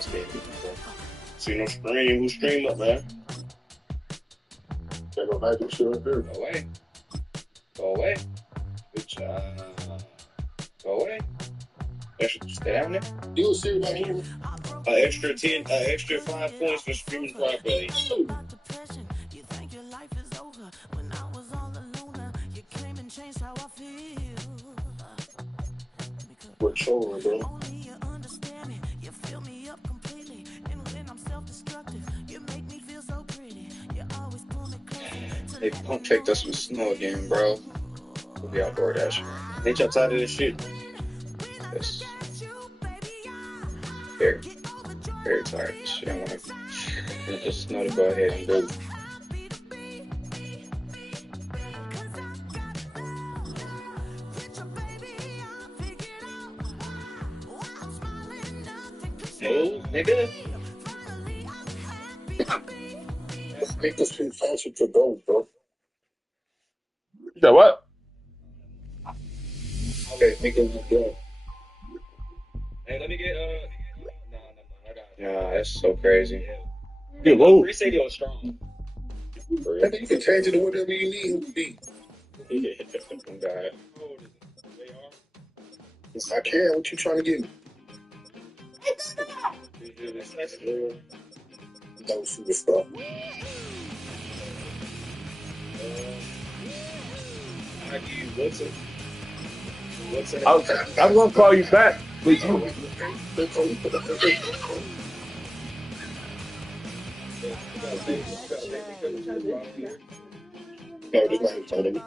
See no screen. Who stream up, man? They go back to shit right there. Go away. Go away. Good job. Go away. Stay down there. You see about him? Extra 5 points for streaming properly. We're trolling, bro. They pump faked us with snow again, bro. We'll be outdoor dashing. Ain't y'all tired of this shit? Yes. Very, very tired of this shit. I want to just know to go ahead and do. No, nigga. Make this thing faster to go, bro. You got what? Okay, make it go. Hey, let me get no, I got it. Yeah, that's so crazy. Get low. Reset was strong. For I real. think you can change it to whatever you need it to be. Oh, God. Yes, I can. What you trying to get? No superstar. I'm gonna call you back. But you, No, this not his turn.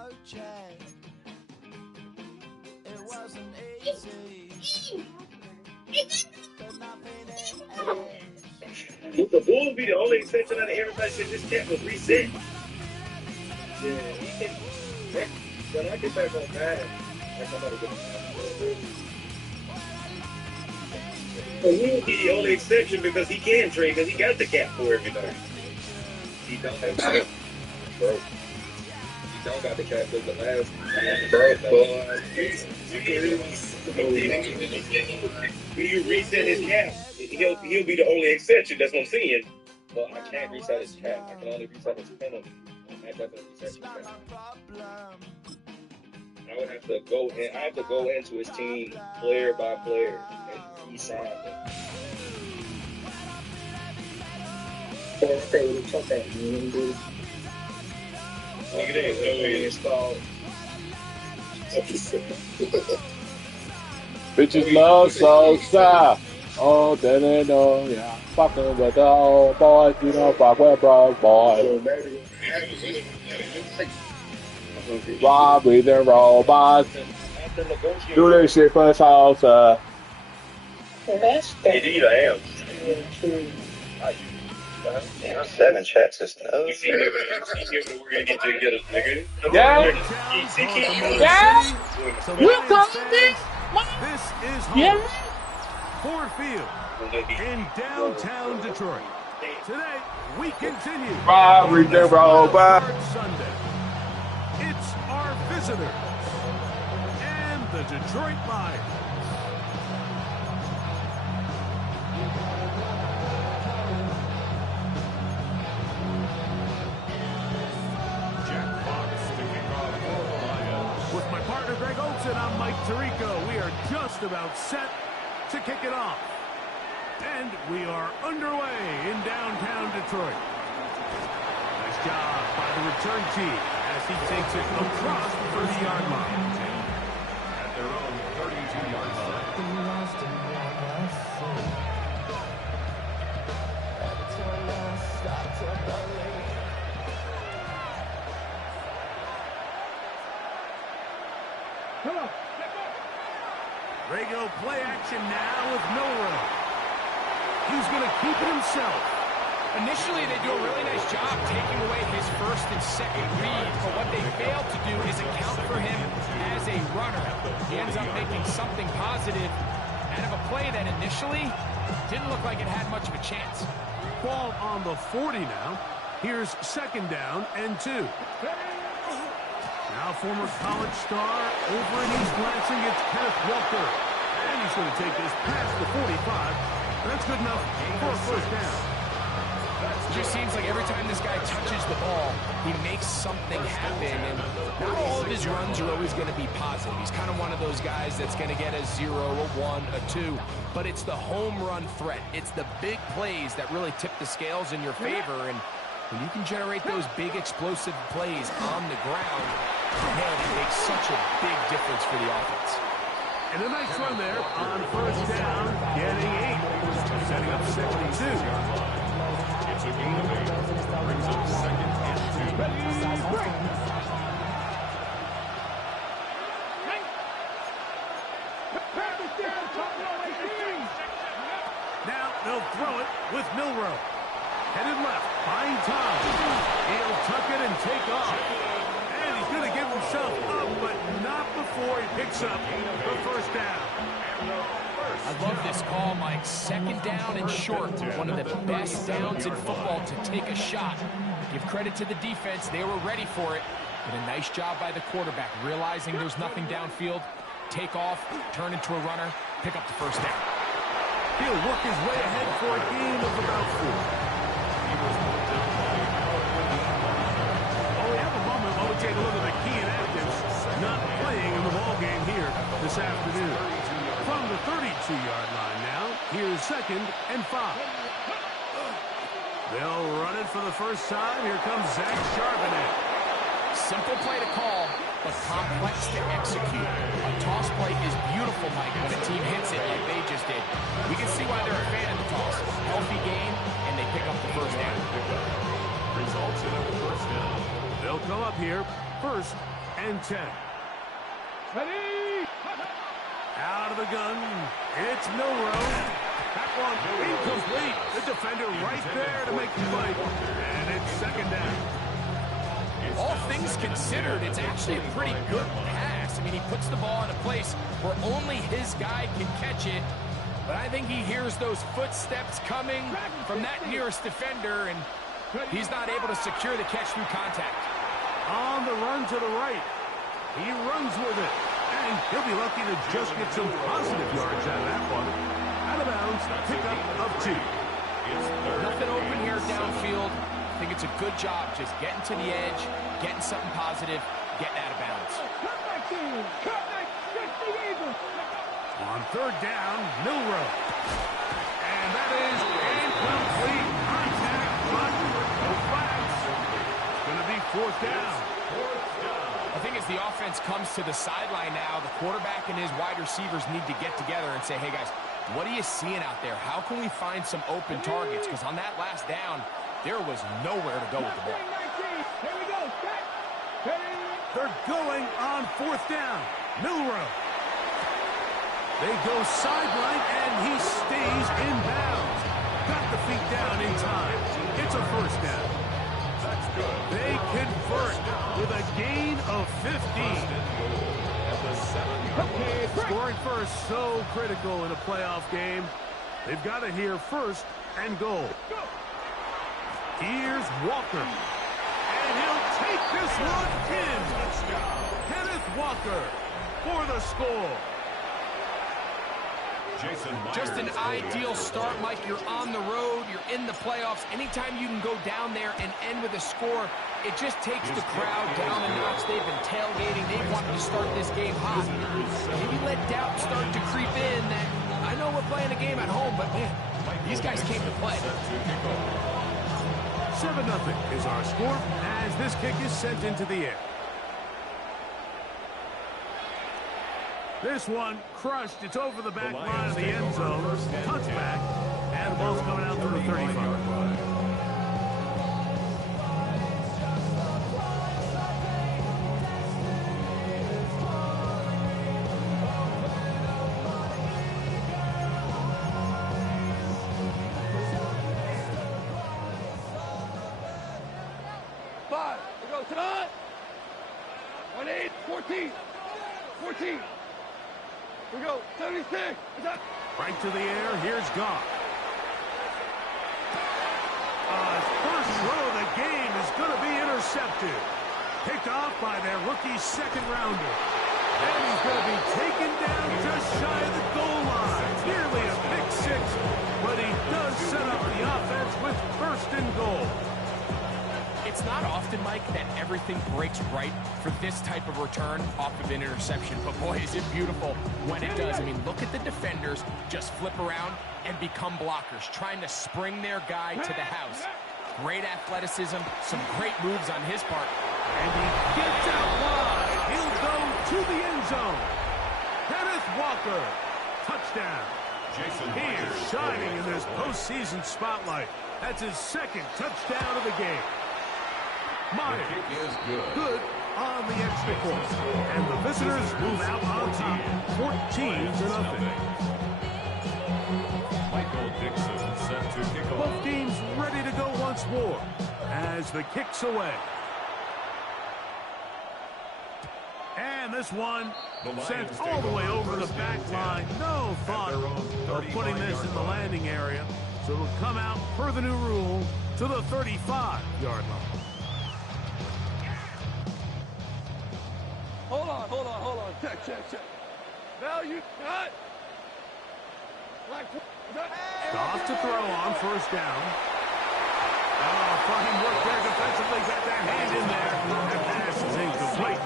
The Bulls be the only exception out of everybody said this cat was reset. Yeah, he can. When I get back on bad, somebody get He'll be the only exception because he can trade because he got the cap for everything. He don't have the cap, bro. He don't got the cap because the last when you reset his cap, he'll be the only exception. That's what I'm saying. But I can't reset his cap. I can only reset his penalty. I have to reset his cap. I would have to go in. I have to go into his team player by player and he signed them. Look at this. Nobody installed. bitches love so sad. Oh, they know, yeah. Fucking with the old boys, you know, fuck with broke boys. Robbie the robots. Do this shit for salsa. Indeed, I am. Damn, 7 checks is no. You see him, we're gonna get to get us, nigga. Yeah. Yeah. We'll come this. This is home. Ford Field in downtown Detroit. Today, we continue. Robbie the robot. Sunday. It's our visitors and the Detroit Lions. With my partner Greg Oates and I'm Mike Tirico, we are just about set to kick it off. And we are underway in downtown Detroit. Nice job by the return team as he takes it across the 30-yard line. At their own 32-yard line. Rego play action now with Milrow. He's going to keep it himself. Initially, they do a really nice job taking away his first and second read, but what they failed to do is account for him as a runner. He ends up making something positive out of a play that initially didn't look like it had much of a chance. Ball on the 40 now. Here's 2nd down and 2. Now former college star over in East Lansing, it's Kenneth Walker. And he's going to take this past the 45 That's good enough for a first down. It just seems like every time this guy touches the ball, he makes something happen. And not all of his runs are always going to be positive. He's kind of one of those guys that's going to get a 0, a 1, a 2. But it's the home run threat. It's the big plays that really tip the scales in your favor. And when you can generate those big explosive plays on the ground, man, it makes such a big difference for the offense. And a nice run there on first down, getting 8, setting up 72. It's a gain of 8. Brings up 2nd and 2. Now they'll throw it with Milroe. Headed left, buying time. He'll tuck it and take off. And he's going to give himself up, but not before he picks up the first down. I love this call, Mike. 2nd down and short. One of the best downs in football to take a shot. Give credit to the defense. They were ready for it. But a nice job by the quarterback, realizing there's nothing downfield. Take off, turn into a runner, pick up the first down. He'll work his way ahead for a gain of about 4. We have a moment while we take a look at the key inactives not playing in the ball game here this afternoon. From the 32-yard line now, here's 2nd and 5. They'll run it for the first time. Here comes Zach Charbonnet. Simple play to call, but complex to execute. A toss play is beautiful, Mike, when a team hits it like they just did. We can see why they're a fan of the toss. Healthy game, and they pick up the first down. Results in a first down. They'll come up here, 1st and 10. Ready? Out of the gun, it's Milroe. That one incomplete. The defender right there to make the play. And it's 2nd down. All things considered, it's actually a pretty good pass. I mean, he puts the ball in a place where only his guy can catch it. But I think he hears those footsteps coming from that nearest defender, and he's not able to secure the catch through contact. On the run to the right. He runs with it. And he'll be lucky to just get some positive yards out of that one. Out of bounds, pickup of 2. Nothing open here downfield. I think it's a good job just getting to the edge, getting something positive, getting out of bounds. On 3rd down, Milroe. And that is incomplete. Contact, but no flags. It's going to be 4th down. I think as the offense comes to the sideline now, the quarterback and his wide receivers need to get together and say, hey guys, what are you seeing out there? How can we find some open targets? Because on that last down, there was nowhere to go with the ball. They're going on 4th down. Milroe. They go sideline, and he stays in bounds. Got the feet down in time. It's a first down. They convert with a gain of 15. Scoring first, so critical in a playoff game. They've got to hear 1st and goal. Here's Walker. And he'll take this one in. Kenneth Walker for the score. Just an ideal start, Mike. You're on the road. You're in the playoffs. Anytime you can go down there and end with a score, it just takes the crowd down a notch. They've been tailgating. They wanted to start this game hot. Maybe let doubt start to creep in that, I know we're playing a game at home, but man, these guys came to play. 7-0 is our score as this kick is sent into the air. This one crushed. It's over the back line of the end zone. Touchback. And the ball's coming out through the 35. Time. 1-8, 14. 14. We go. 76. Right to the air. Here's Goff. His first throw of the game is going to be intercepted. Picked off by their rookie 2nd rounder. And he's going to be taken down just shy of the goal line. Nearly a pick six, but he does set up the offense with first and goal. It's not often, Mike, that everything breaks right for this type of return off of an interception. But boy, is it beautiful when it does. I mean, look at the defenders just flip around and become blockers, trying to spring their guy to the house. Great athleticism, some great moves on his part. And he gets out wide. He'll go to the end zone. Kenneth Walker, touchdown. He's shining in this postseason spotlight. That's his second touchdown of the game. Myers, good on the extra point. And the visitors move out on top, 14-0. Michael Dixon set to kick off. Both teams ready to go once more as the kick's away. And this one sent all the way over the back line. No thought of putting this in the landing area. So it'll come out per the new rule to the 35-yard line. Hold on. Check. Now you got. Goff to throw on first down. Oh, fine work there defensively. Got that hand in there. That pass is incomplete.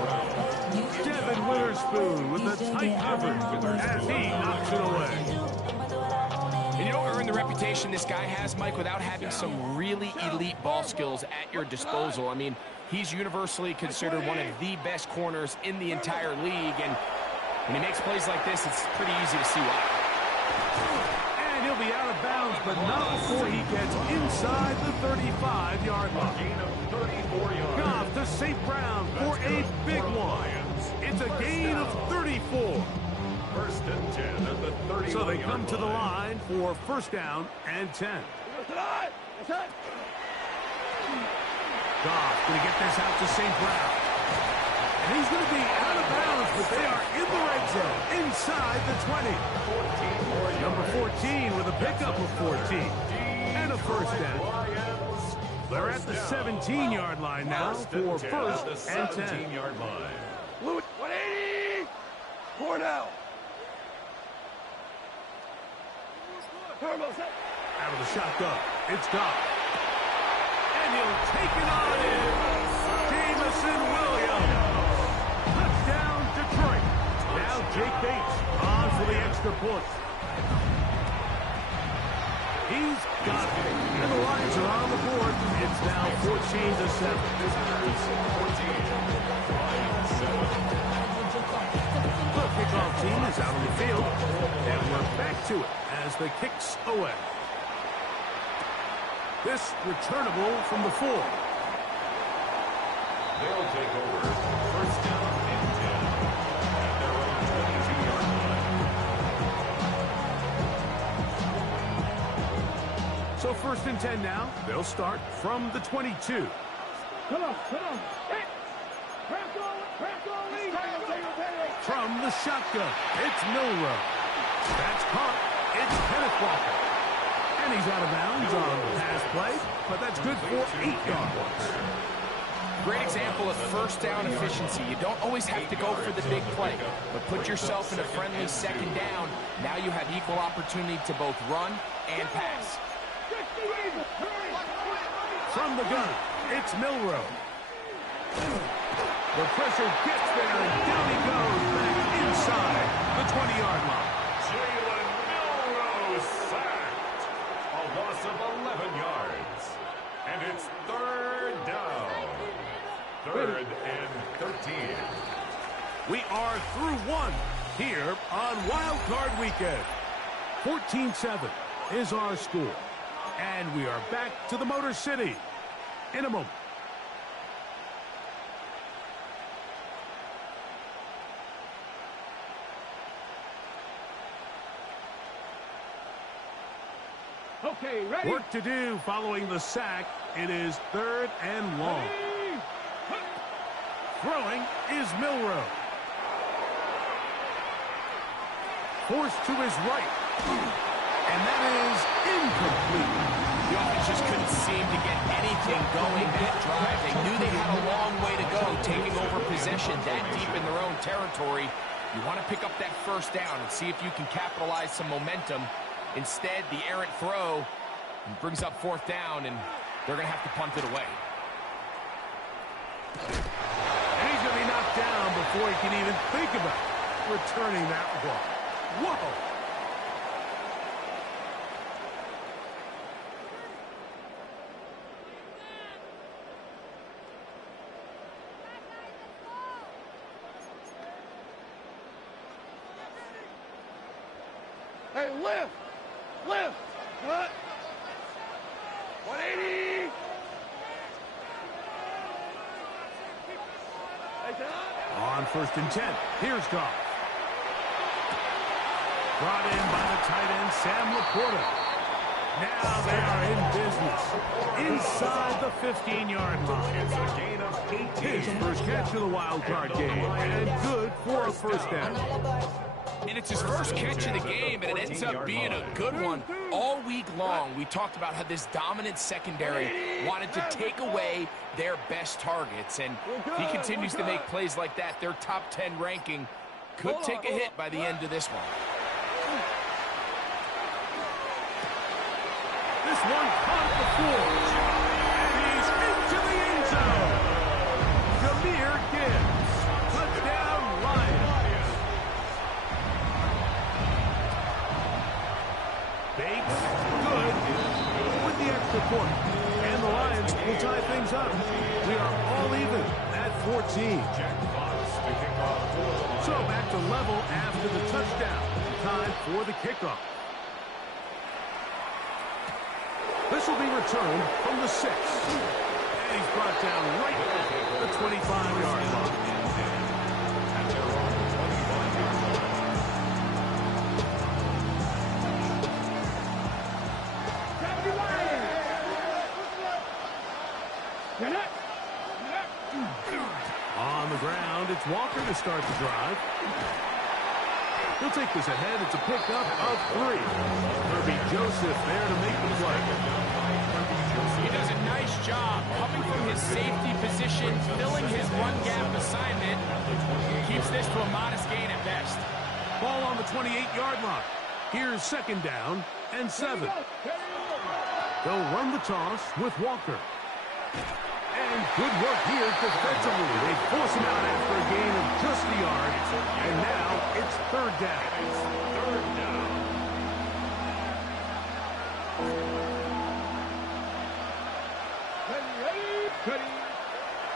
Devin Witherspoon with the tight coverage as he knocks it away. And you don't earn the reputation this guy has, Mike, without having some really elite ball skills at your disposal. I mean, he's universally considered one of the best corners in the entire league, and when he makes plays like this, it's pretty easy to see why. And he'll be out of bounds, but not before he gets inside the 35-yard line. Gain of 34 yards. Goff to St. Brown for a big one. It's a gain of 34. First and 10 at the 31. So they come to the line for first down and 10. Goff going to get this out to St. Brown. And he's going to be out of bounds, but they are in the red zone, inside the 20. 14 more yards. Number 14 with a pickup of 14. And a first down. They're at the 17-yard line now for first and 10. 17-yard line. Lewis, 180. Cornell. Out of the shotgun. It's Goff. And he'll take it on in. Jameson Williams. Touchdown, Detroit. Now Jake Bates on for the extra point. He's got it. And the Lions are on the board. It's now 14-7. The kickoff team is out on the field. And we're back to it as the kick's away. This returnable from the 4. They'll take over. First down and 10 at their own 22-yard line. So first and 10 now. They'll start from the 22. Come on. Hey. From the shotgun, it's Milrow. That's caught. It's Kenneth Walker. And he's out of bounds on the pass play, but that's good for 8 yards. Great example of first down efficiency. You don't always have to go for the big play, but put yourself in a friendly second down. Now you have equal opportunity to both run and pass. From the gun, it's Milrow. The pressure gets there, and down he goes back inside the 20-yard line. Jalen Milrow sacked. A loss of 11 yards. And it's third down. Third and 13. We are through one here on Wild Card Weekend. 14-7 is our score. And we are back to the Motor City in a moment. Okay, ready? Work to do following the sack. It is third and long. Throwing is Milrow. Forced to his right. And that is incomplete. The offense just couldn't seem to get anything getting going that drive. They knew they had a long way to go, taking over possession that deep in their own territory. You want to pick up that first down and see if you can capitalize some momentum. Instead, the errant throw brings up fourth down, and they're going to have to punt it away. And he's going to be knocked down before he can even think about returning that ball. Whoa! Hey, lift! Lift! Cut! 180! Hey, John! On 1st and 10, here's Goff. Brought in by the tight end, Sam Laporta. Now they are in business. Inside the 15-yard line. It's a gain of 18. His first catch of the wild card game. And good for a first down. And it's his first catch of the game, and it ends up being a good one. All week long, we talked about how this dominant secondary wanted to take away their best targets. And if he continues to make plays like that, their top 10 ranking could take a hit by the end of this one. This one caught at the floor. And he's into the end zone. Jahmyr Gibbs. Touchdown, Lions. Bates, good, with the extra point. And the Lions will tie things up. We are all even at 14. So back to level after the touchdown. Time for the kickoff. This will be returned from the 6. And he's brought down right at the 25-yard line. On the ground, it's Walker to start the drive. He'll take this ahead. It's a pickup of 3. Herbie Joseph there to make the play. He does a nice job coming from his safety position, filling his run gap assignment. Keeps this to a modest gain at best. Ball on the 28-yard line. Here's 2nd down and 7. They'll run the toss with Walker. And good work here defensively. They force him out after a gain of just a yard. And now it's 3rd down.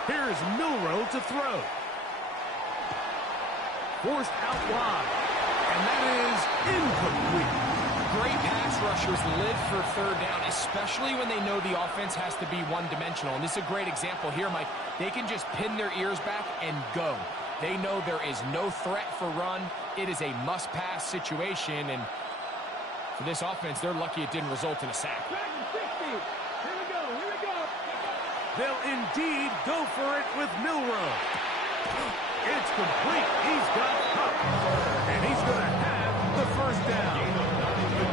Here's Milroe to throw. Forced out wide. And that is incomplete. Great pass rushers live for 3rd down, especially when they know the offense has to be one-dimensional. And this is a great example here, Mike. They can just pin their ears back and go. They know there is no threat for run. It is a must-pass situation. And for this offense, they're lucky it didn't result in a sack. They'll indeed go for it with Milroe. It's complete. He's got Cup. And he's going to have the first down.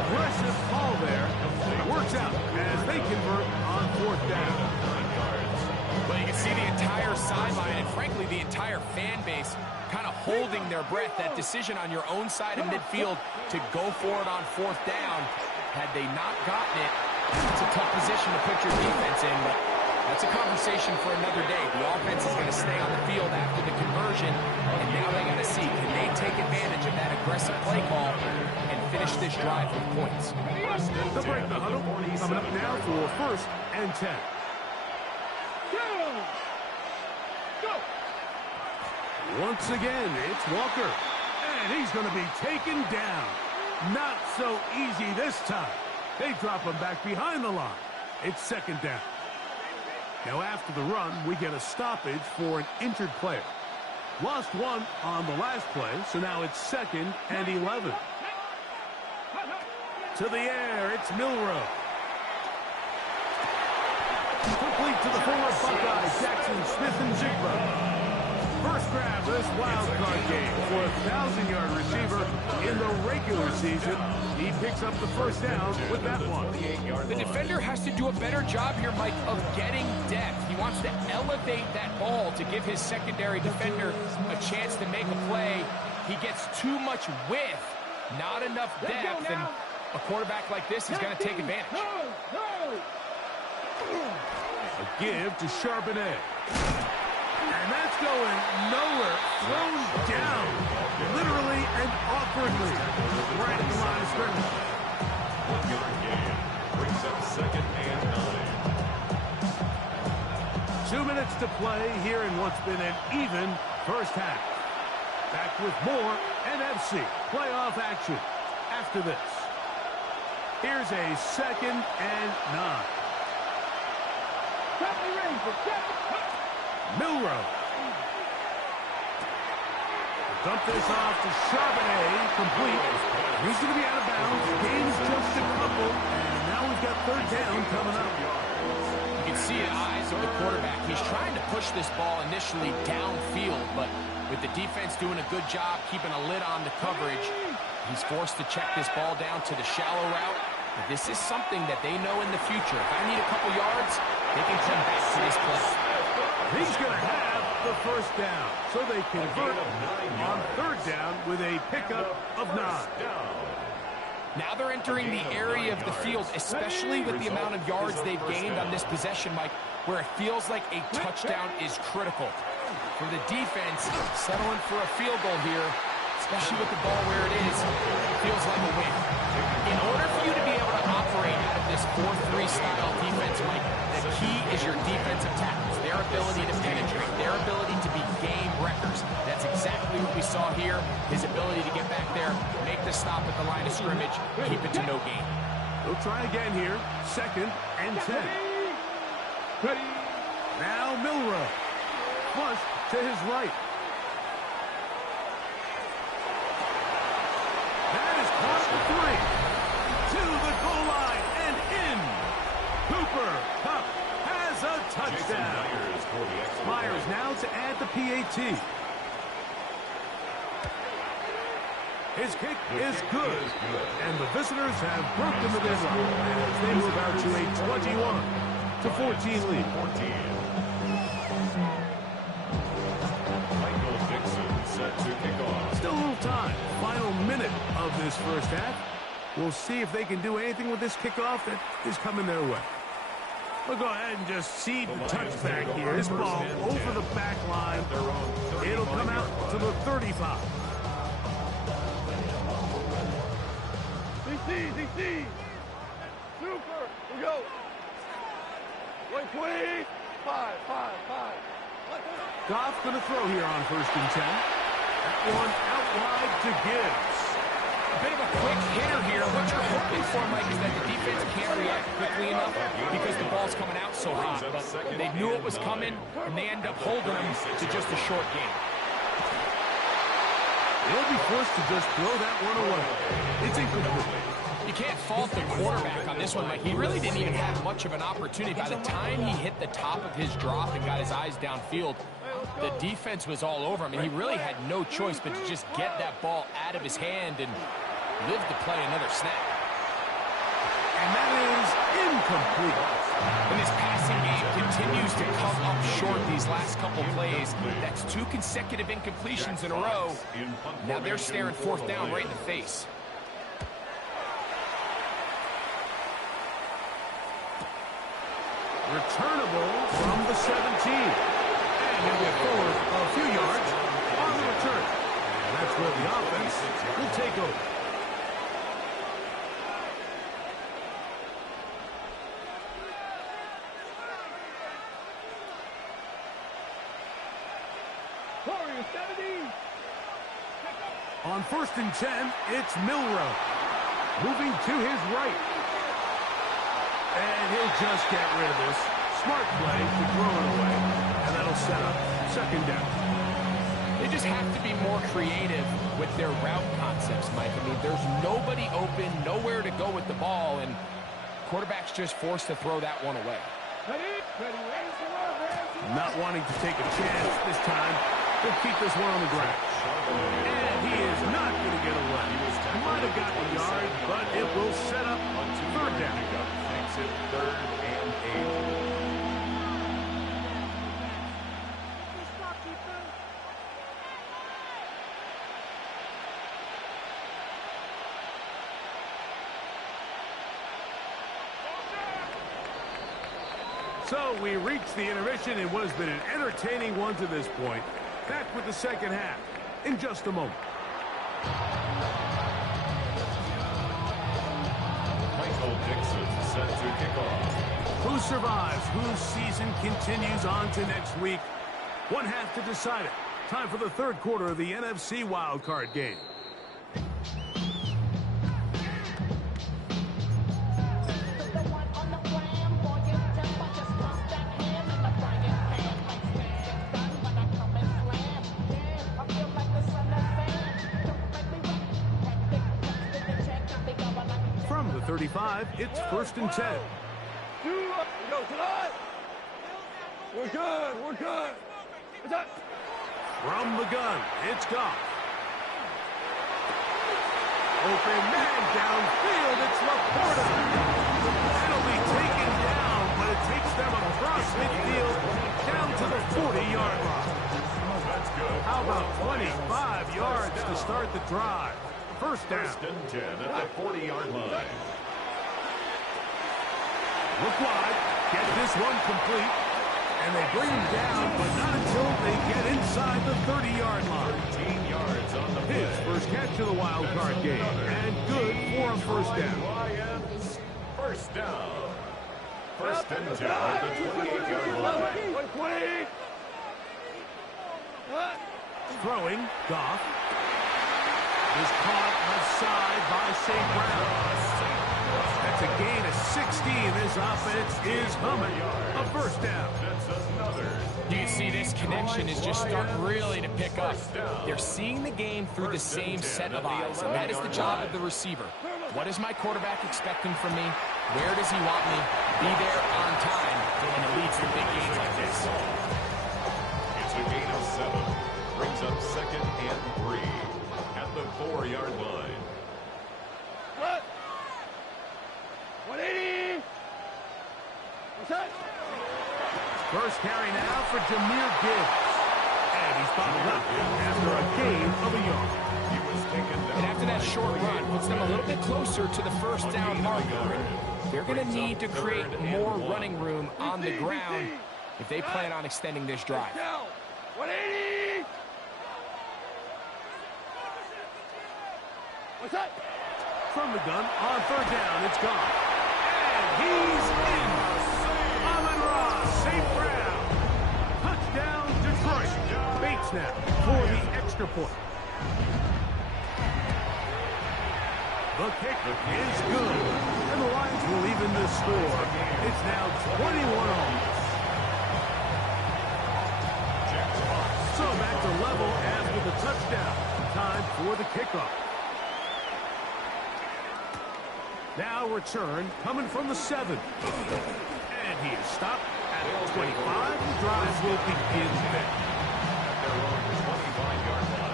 Aggressive call there. Works out as they convert on 4th down. Well, you can see the entire sideline and, frankly, the entire fan base kind of holding their breath. That decision on your own side of midfield to go for it on 4th down, had they not gotten it, it's a tough position to put your defense in, but that's a conversation for another day. The offense is going to stay on the field after the conversion, and now they got to see, can they take advantage of that aggressive play call and finish this drive with points? The break the huddle. Coming up now for 1st and 10. Go! Once again, it's Walker. And he's going to be taken down. Not so easy this time. They drop him back behind the line. It's 2nd down. Now after the run, we get a stoppage for an injured player. Lost one on the last play, so now it's 2nd and 11. To the air, it's Milroe. Complete to the former Buckeye, Jackson Smith and Jigba. First grab of this wild card game for a 1,000-yard receiver in the regular season. He picks up the first down with that one. The defender has to do a better job here, Mike, of getting depth. He wants to elevate that ball to give his secondary defender a chance to make a play. He gets too much width, not enough depth, and a quarterback like this is going to take advantage. A give to Charbonnet. And that's going nowhere. Thrown down, literally and awkwardly, right at the line of scrimmage. 1-yard gain. Brings up 2nd and 9. 2 minutes to play here in what's been an even first half. Back with more NFC playoff action after this. Here's a 2nd and 9. Milrow. Dump this off to Charbonnet, complete. He's going to be out of bounds. Gains just a couple, and now we've got 3rd down coming up. You can see the eyes of the quarterback. He's trying to push this ball initially downfield, but with the defense doing a good job keeping a lid on the coverage, he's forced to check this ball down to the shallow route. But this is something that they know in the future. If I need a couple yards, they can come back to this play. He's going to have the first down, so they convert on 3rd down with a pickup of 9. Now they're entering the area of the field, especially with the amount of yards they've gained on this possession, Mike, where it feels like a touchdown is critical. For the defense, settling for a field goal here, especially with the ball where it is, feels like a win. In order for you to be able to operate out of this 4-3 style defense, Mike, the key is your defensive tackles, their ability to penetrate, their ability to be game wreckers. That's exactly what we saw here, his ability to get back there, make the stop at the line of scrimmage, keep it to no gain. We'll try again here, 2nd and 10. Now Milrow, flush to his right. That is caught for 3. To the goal line and in. Cooper Kupp has a touchdown. Myers now to add the PAT. His kick is good. And the visitors have broken the deadlock as they move out to a 21-14 lead. Michael Dixon set to kick off. Still a little time. Final minute of this first half. We'll see if they can do anything with this kickoff that is coming their way. We'll go ahead and just seed the touchback here. This ball over the back line. It'll come out to the 35. DC. Super. We go. Wait, please. 5. Goff going to throw here on 1st and 10. That one out wide to Gibbs. A bit of a quick hitter here. What you're hoping for, Mike, is that the defense can't react quickly enough because the ball's coming out so hot. But they knew it was coming, and they end up holding them to just a short game. They'll be forced to just throw that one away. It's incomplete. You can't fault the quarterback on this one, Mike. He really didn't even have much of an opportunity. By the time he hit the top of his drop and got his eyes downfield, the defense was all over him, and he really had no choice but to just get that ball out of his hand and live to play another snap. And that is incomplete. And this passing game continues to come up short these last couple plays. That's 2 consecutive incompletions in a row. Now they're staring 4th down right in the face. Returnable from the 17. And he'll get forward a few yards on the return. And that's where the offense will take over. On 1st and 10, it's Milrow. Moving to his right. And he'll just get rid of this. Smart play to throw it away. And that'll set up 2nd down. They just have to be more creative with their route concepts, Mike. I mean, there's nobody open, nowhere to go with the ball, and quarterback's just forced to throw that one away. Not wanting to take a chance this time. He'll keep this one on the ground. And he is not going to get away. He might have gotten a yard, but it will set up third down. Makes it 3rd and 8. So we reach the intermission in what has been an entertaining one to this point. Back with the second half in just a moment. Michael Dixon set to kick off. Who survives? Whose season continues on to next week? One half to decide it. Time for the third quarter of the NFC wildcard game. From the 35, it's 1st and 10. Go tonight. We're good. We're good. What's that? From the gun, it's Goff. Open man downfield, it's Laporta. Penalty taken down, but it takes them across midfield down to the 40-yard line. That's good. How about 25 yards to start the drive? First down. 1st and 10 at the 40-yard line. Look wide, get this one complete, and they bring him down, but not until they get inside the 30-yard line. 13 yards on the play. His first catch of the wild card game, and good for a first down. Lions, first down. 1st and 10 at the 28-yard line. Throwing, Goff. Is caught left side by St. Brown. That's a gain of 16. This offense is humming. A first down. You see this connection is just starting really to pick up. They're seeing the game through the same set of eyes, and that is the job of the receiver. What is my quarterback expecting from me? Where does he want me? Be there on time, and it leads to big gains like this. It's a gain of 7. Brings up 2nd and 3 at the 4-yard line. What? 180. What's that? First carry now for Jahmyr Gibbs. And he's bottled up after a gain of a yard. He was taken down. And after that short run, puts them a little bit closer to the first down marker. They're going to need to create more running room on the ground if they plan on extending this drive. 180. What's that? From the gun, on third down, it's gone. And he's in. Amon-Ra St. Brown. Touchdown, Detroit. Bates now for the extra point. The kick is good. And the Lions will even the score. It's now 21-all. So back to level after the touchdown. Time for the kickoff. Now return coming from the 7. And he is stopped at the 25. The drive will begin then. At their own 25-yard line.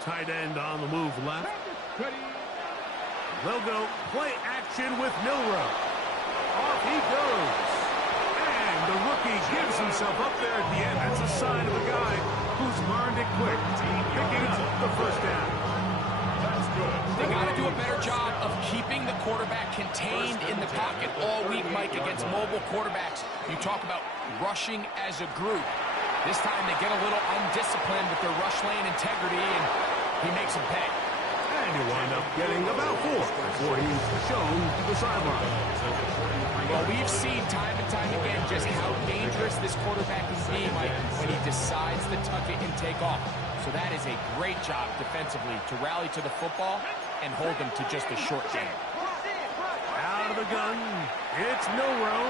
Tight end on the move left. They'll go play action with Milrow. Off he goes. And the rookie gives himself up there at the end. That's a sign of a guy who's learned it quick. Picking up the first down. That's good. They got to do a better job of keeping the quarterback contained in the pocket all week, Mike, against mobile quarterbacks. You talk about rushing as a group. This time they get a little undisciplined with their rush lane integrity, and he makes them pay. And he wound up getting about 4 before he's shown to the sideline. Well, we've seen time and time again just how dangerous this quarterback can be, Mike, when he decides to tuck it and take off. So that is a great job defensively to rally to the football and hold them to just a short game. Out of the gun, it's Milrow.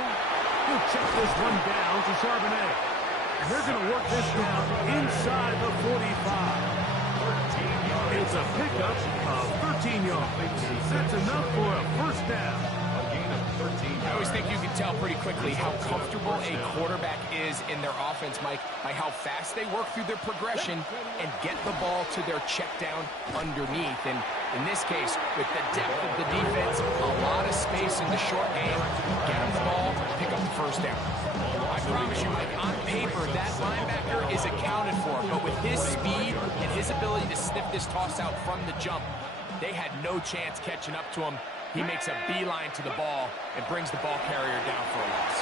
He'll check this one down to Charbonnet. And they're going to work this down inside the 45. 13 yards It's a pickup of 13 yards. That's enough for a first down. I always think you can tell pretty quickly how comfortable a quarterback is in their offense, Mike, by how fast they work through their progression and get the ball to their check down underneath. And in this case, with the depth of the defense, a lot of space in the short game, get them the ball, pick up the first down. I promise you, Mike, on paper, that linebacker is accounted for, but with his speed and his ability to sniff this toss out from the jump, they had no chance catching up to him. He makes a beeline to the ball and brings the ball carrier down for a loss.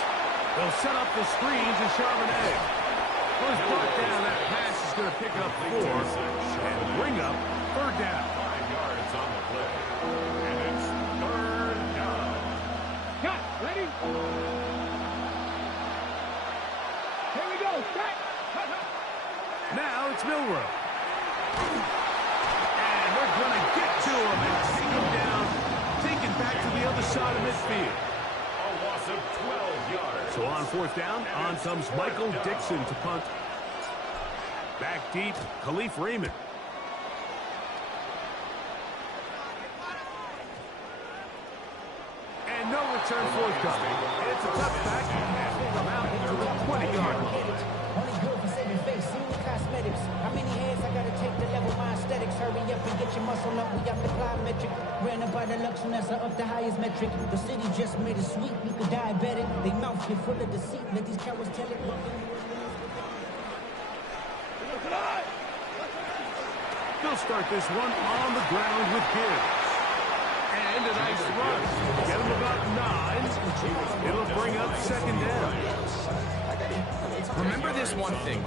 They'll set up the screen to Charbonnet. First brought down, that pass is going to pick up 4 and bring up third down. 5 yards on the play. And it's third down. Cut. Ready? Here we go. Cut. Now it's Milrow. And they're going to get to him and take him down, taken back to the other side of midfield. A loss of 12 yards. So on fourth down, on comes Michael Dixon to punt. Back deep, Khalif Raymond. And no return forthcoming. It's a touchback and pull them out into the 20-yard line. Only good for saving face, see the cosmetics. How many heads I gotta take to level my aesthetics? Hurry up and get your muscle up, we got the plyometric. Ran up by the Luxonessa up the highest metric. The city just made it sweet, people diabetic. They mouth get full of deceit, let these cowards tell it. They'll start this one on the ground with Gibbs. And a nice run. Get him about 9. It'll bring up second down. Remember this one thing.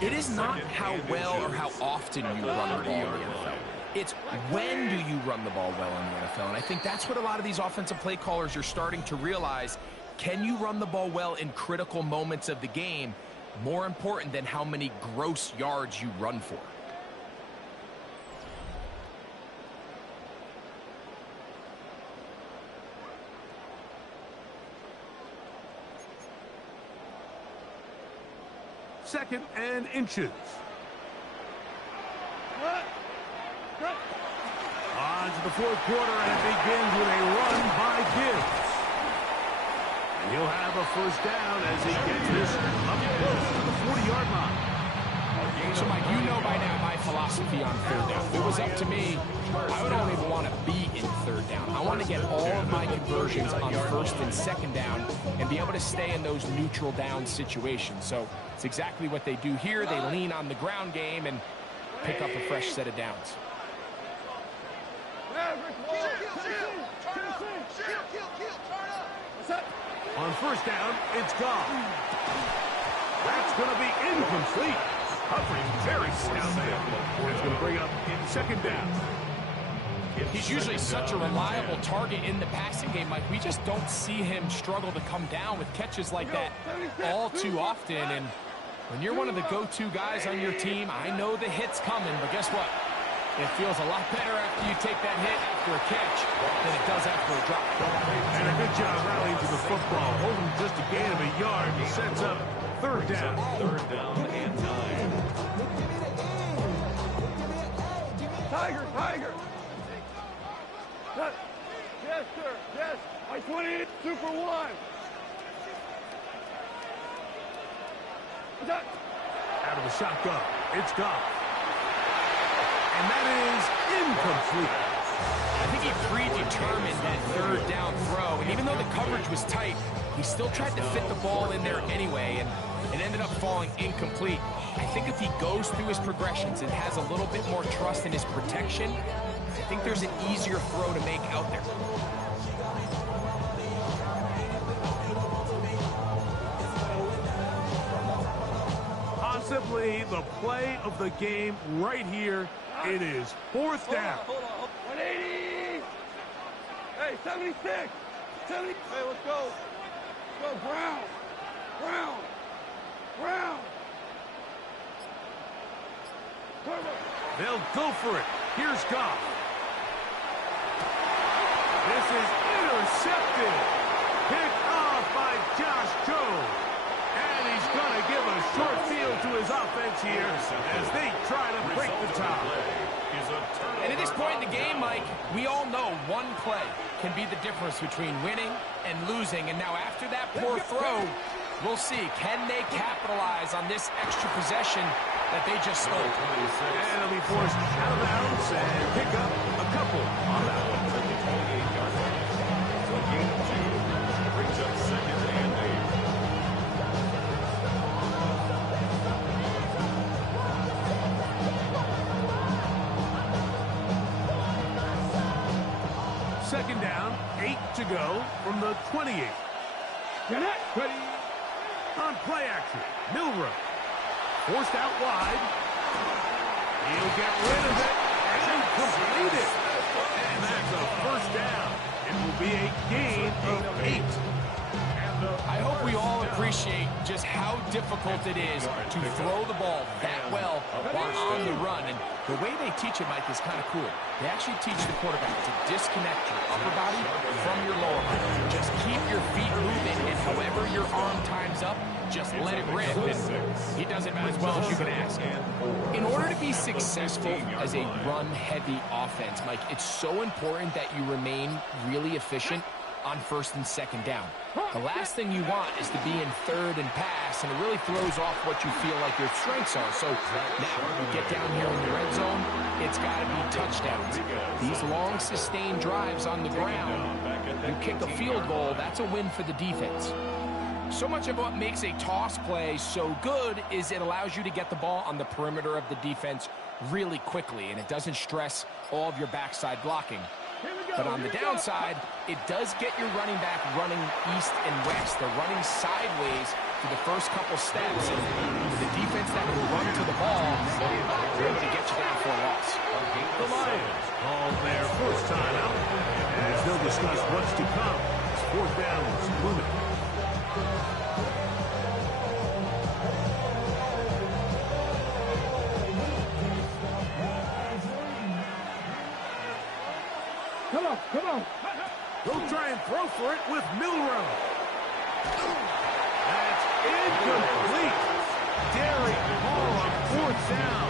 It is not how well or how often you run the ball in the NFL. It's when do you run the ball well in the NFL. And I think that's what a lot of these offensive play callers are starting to realize. Can you run the ball well in critical moments of the game? More important than how many gross yards you run for. Second and inches. On to the fourth quarter, and it begins with a run by Gibbs. And he'll have a first down as he gets this up close to the 40-yard line. So, Mike, you know by now my philosophy on third down. If it was up to me, I would only want to be in third down. I want to get all of my conversions on first and second down and be able to stay in those neutral down situations. So it's exactly what they do here. They lean on the ground game and pick up a fresh set of downs. On first down, it's gone. That's going to be incomplete. Covering very stout there. It's going to bring up second down. He's usually such a reliable target in the passing game, Mike. We just don't see him struggle to come down with catches like that all too often. And when you're one of the go-to guys on your team, I know the hit's coming, but guess what? It feels a lot better after you take that hit after a catch than it does after a drop. And a good job rallying to the football, holding just a gain of a yard and sets up third down. Third down and 9. Tiger, Tiger. Yes, sir. Yes. My 20, Super 1. Out of the shotgun, it's gone. And that is incomplete. I think he predetermined that third down throw, and even though the coverage was tight, he still tried to fit the ball in there anyway, and it ended up falling incomplete. I think if he goes through his progressions and has a little bit more trust in his protection, I think there's an easier throw to make out there. Possibly the play of the game right here. It is fourth down. Hold on. 180. Hey, 76. 70. Hey, let's go. Let's go, Brown. Brown. Brown. They'll go for it. Here's Goff. This is intercepted. Picked off by Josh Jones. And he's going to give a short field to his offense here as they try to break the tie. And at this point in the game, Mike, we all know one play can be the difference between winning and losing. And now after that poor throw, we'll see, can they capitalize on this extra possession that they just stole? And it'll be forced out of bounds and pick up a couple on that one. So gain of 2 brings up second and 8. Second down, 8 to go from the 28. On play action, Milrow. Forced out wide. He'll get rid of it and complete it. And that's a first down. It will be a gain of 8. I hope we all appreciate just how difficult it is to throw the ball that well while on the run. And the way they teach it, Mike, is kind of cool. They actually teach the quarterback to disconnect your upper body from your lower body. Just keep your feet moving, and however your arm times up, just let it rip. And he does it as well as you can ask. In order to be successful as a run-heavy offense, Mike, it's so important that you remain really efficient on first and second down. The last thing you want is to be in third and pass, and it really throws off what you feel like your strengths are. So now you get down here in the red zone, it's got to be touchdowns. These long sustained drives on the ground, you kick a field goal, that's a win for the defense. So much of what makes a toss play so good is it allows you to get the ball on the perimeter of the defense really quickly, and it doesn't stress all of your backside blocking. But on the downside, it does get your running back running east and west. They're running sideways for the first couple steps, and the defense that will run to the ball will able to get you down for a loss. The Lions call their first time out, as they'll discuss what's to come. It's fourth down is looming. Come on. They'll try and throw for it with Milrow. That's incomplete. Daring ball on fourth down.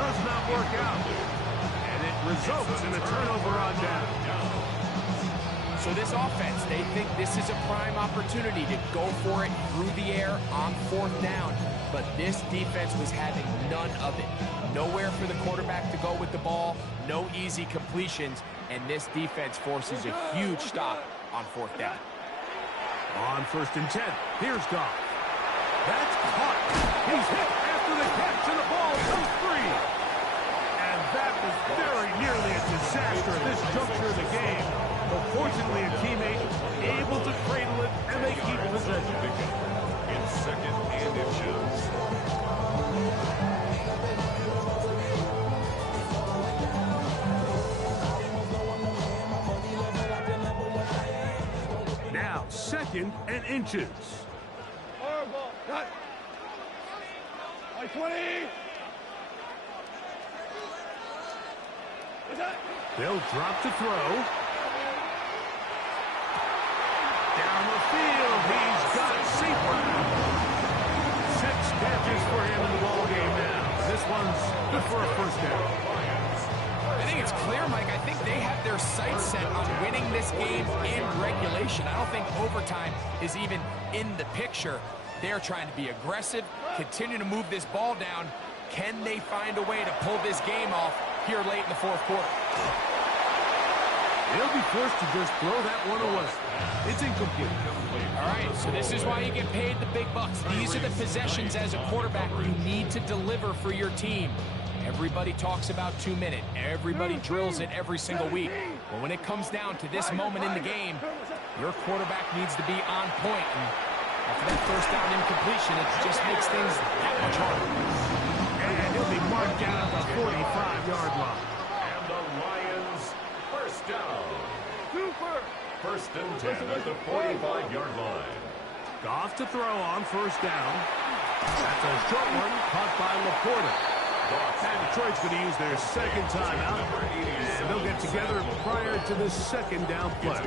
Does not work out. And it results in a turnover on down. So this offense, they think this is a prime opportunity to go for it through the air on fourth down. But this defense was having none of it. Nowhere for the quarterback to go with the ball, no easy completions, and this defense forces a huge stop on fourth down. On first and 10, here's Goff. That's caught. He's hit after the catch, and the ball comes free. And that was very nearly a disaster at this juncture of the game. But fortunately, a teammate able to cradle it, and they keep possession. In second and inches. Now, second and inches. Horrible. Cut. By 20. What's that? They'll drop to throw. Down the field, he's got St. Brown. 6 catches for him in the ball game now. This one's good for a first down. I think it's clear, Mike. I think they have their sights set on winning this game in regulation. I don't think overtime is even in the picture. They're trying to be aggressive, continue to move this ball down. Can they find a way to pull this game off here late in the fourth quarter? They'll be forced to just throw that one away. It's incomplete. All right, so this is why you get paid the big bucks. These are the possessions as a quarterback you need to deliver for your team. Everybody talks about 2 minute. Everybody drills it every single week. But when it comes down to this moment in the game, your quarterback needs to be on point. And after that first down incompletion, it just makes things that much harder. And he'll be marked down at the 45-yard line. And the Lions first down. First and 10 at the 45-yard line. Goff to throw on first down. That's a short one caught by Laporta. And Detroit's going to use their second timeout. And they'll get together prior to the second down play.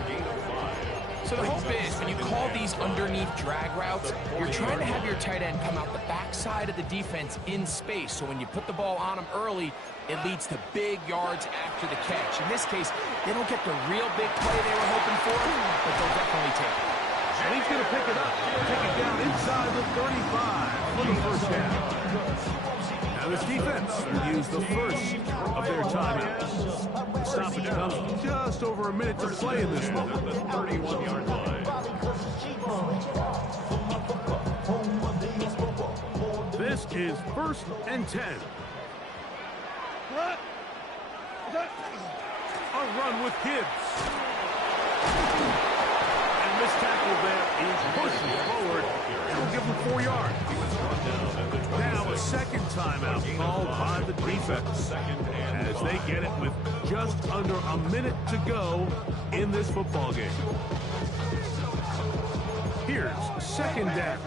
So the hope is when you call these underneath drag routes, you're trying to have your tight end come out the backside of the defense in space. So when you put the ball on him early, it leads to big yards after the catch. In this case, they don't get the real big play they were hoping for, but they'll definitely take it. And he's going to pick it up, take it down inside the 35 for the first down. Now this defense will use the first of their timeouts. The stoppage comes just over a minute to play in this one. At the 31-yard line. This is 1st and 10. A run with Gibbs. And this tackle there is pushing forward. It'll give him 4 yards. Now a second timeout called by the defense as they get it with just under a minute to go in this football game. Here's 2nd down.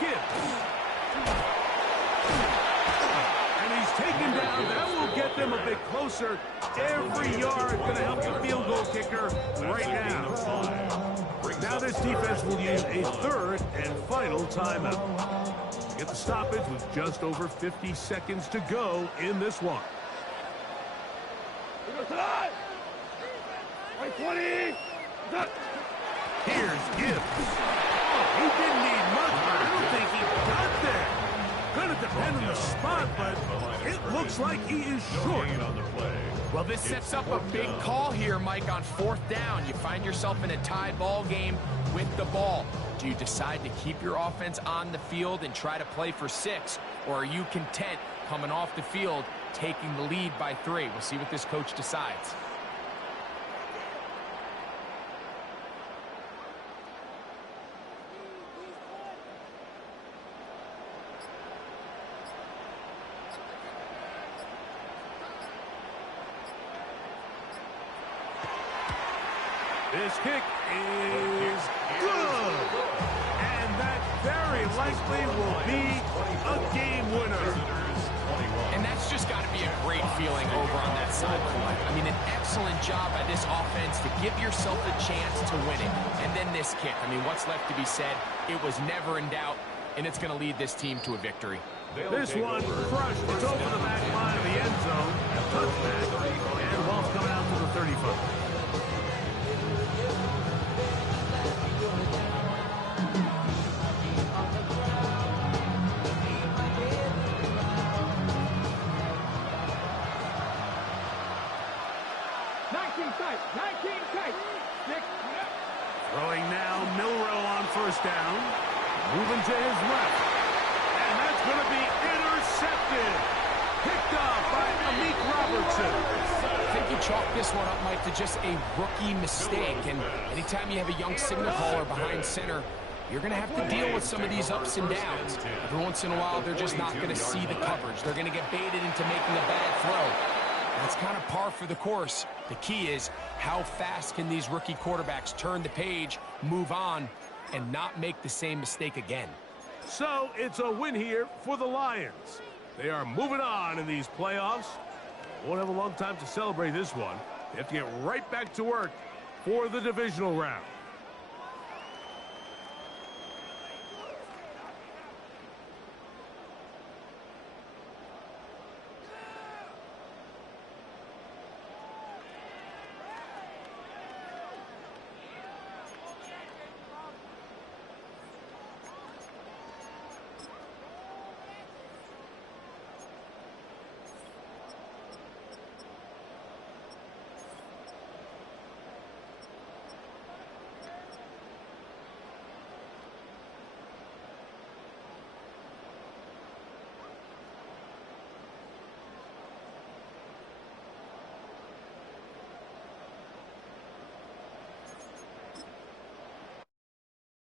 Gibbs. And he's taken down. That will get them a bit closer. Every yard going to help the field goal kicker right now. Now this defense will use a 3rd and final timeout. Get the stoppage with just over 50 seconds to go in this one. Here's Gibbs. He didn't need much, but I don't think he got there. Gonna depend on the spot, but it looks like he is short. Well, this sets up a big call here, Mike, on 4th down. You find yourself in a tied ball game with the ball. Do you decide to keep your offense on the field and try to play for 6? Or are you content coming off the field, taking the lead by 3? We'll see what this coach decides. This kick is good. And that very likely will be a game winner. And that's just got to be a great feeling over on that sideline. I mean, an excellent job by this offense to give yourself a chance to win it. And then this kick. I mean, what's left to be said? It was never in doubt, and it's going to lead this team to a victory. This one crushed. It's over the back line of the end zone. Touchback. And ball's coming out to the 35. Throwing now, Milrow on 1st down. Moving to his left. And that's going to be intercepted. Picked off by Amik Robertson. I think you chalk this one up, Mike, to just a rookie mistake. And anytime you have a young signal caller behind center, you're going to have to deal with some of these ups and downs. Every once in a while, they're just not going to see the coverage. They're going to get baited into making a bad throw. That's kind of par for the course. The key is how fast can these rookie quarterbacks turn the page, move on, and not make the same mistake again. So it's a win here for the Lions. They are moving on in these playoffs. Won't have a long time to celebrate this one. They have to get right back to work for the divisional round.